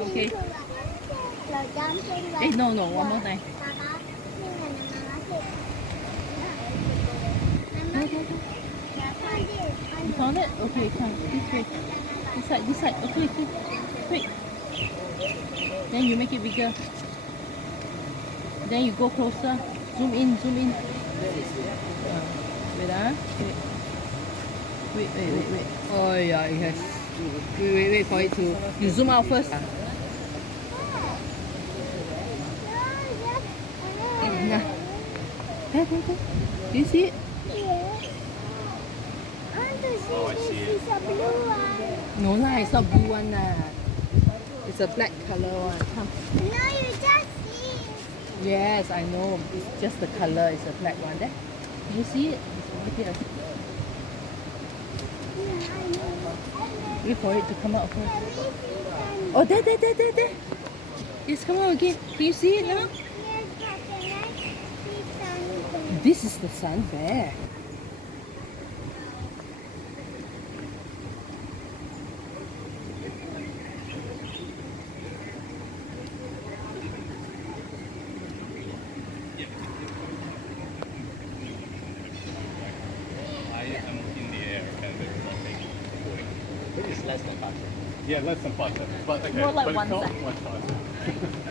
Okay. Rồi chăm xin và Hey, no, one more time. Mama, nhưng mà mama thích. Go, go, go. You found it? Okay, come this way. This side. Okay, cool. Quick. Then you make it bigger. Then you go closer. Zoom in. Wait, Wait. Oh yeah, it has. Wait for it to. You zoom out first. Yeah. There. Do you see it? Yes. I want to see this is a blue one. No lah, it's not blue one lah. It's a black color one. Come. No, you just see. Yes, I know. It's just the color. It's a black one. There. Do you see it? It's right here. Yeah, I know. Wait for it to come out first. Oh, there. It's come out again. Can you see it now? Yes, but can I see something? This is the sun bear. I am in the air and there's nothing going. It's less than 5 seconds. Yeah, less than 5 seconds. But okay, More like but it 1 felt second. like 5 seconds.